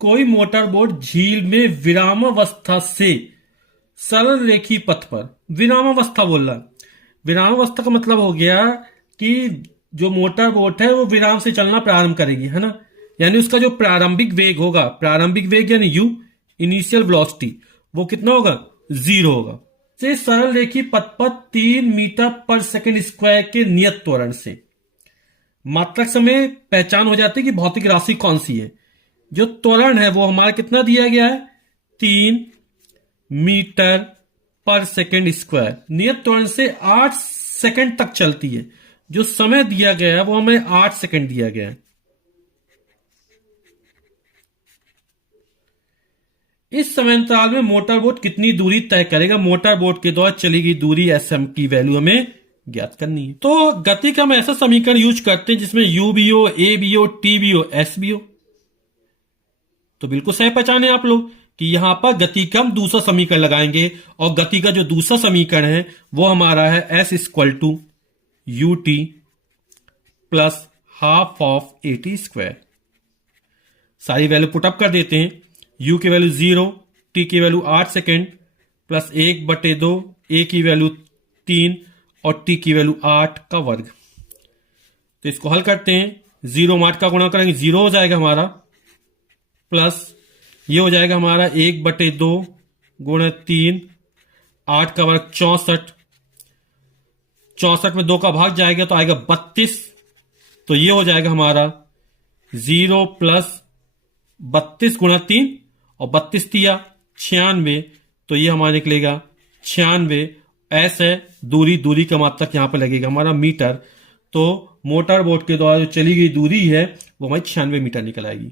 कोई motor boat झील में विरामावस्था से सरल रेखी पथ पर, विरामावस्था बोल रहा है। विरामावस्था का मतलब हो गया कि जो मोटर बोट है वो विराम से चलना प्रारंभ करेगी, है ना। यानी उसका जो प्रारंभिक वेग होगा, प्रारंभिक वेग यानी यू, इनिशियल वेलोसिटी, वो कितना होगा, 0 होगा। से सरल रेखी पथ पर 3 मीटर पर सेकंड स्क्वायर के नियत त्वरण से मात्रक समय पहचान हो जाती है कि भौतिक राशि कौन सी है। जो त्वरण है वो हमारा कितना दिया गया है, 3 मीटर पर सेकंड स्क्वायर, नियत त्वरण से 8 सेकंड तक चलती है। जो समय दिया गया है वो हमें 8 सेकंड दिया गया है। इस समय अंतराल में मोटर बोट कितनी दूरी तय करेगा। मोटर बोट के द्वारा चली गई दूरी एसएम की वैल्यू हमें ज्ञात करनी है। तो गति का हम ऐसा समीकरण यूज करते हैं जिसमें यू भी हो, ए भी हो, टी भी हो, एस भी हो। तो बिल्कुल सही पहचाने आप लोग कि यहां पर गति का हम दूसरा समीकरण लगाएंगे, और गति का जो दूसरा समीकरण है वो हमारा है S equal to u t plus half of a t square. सारी वैल्यू पुटअप कर देते हैं। यू की वैल्यू 0, टी की वैल्यू 8 सेकेंड प्लस 1/2, ए की वैल्यू 3 और टी की वैल्यू 8 का वर्ग। तो इसको हल करते हैं। 0 में 8 का गुणा करेंगे 0 हो जाएगा हमारा, प्लस ये हो जाएगा हमारा 1/2 गुणा 3, 8 का वर्ग 64, 64 में 2 का भाग जाएगा तो आएगा 32। तो ये हो जाएगा हमारा 0 प्लस 32 गुणा 3 और 32 दिया 96, तो ये हमारा निकलेगा 96। ऐसे दूरी का मात्रक यहां पर लगेगा हमारा मीटर। तो मोटर बोट के द्वारा जो चली गई दूरी है वो हमारी 96 मीटर निकल आएगी।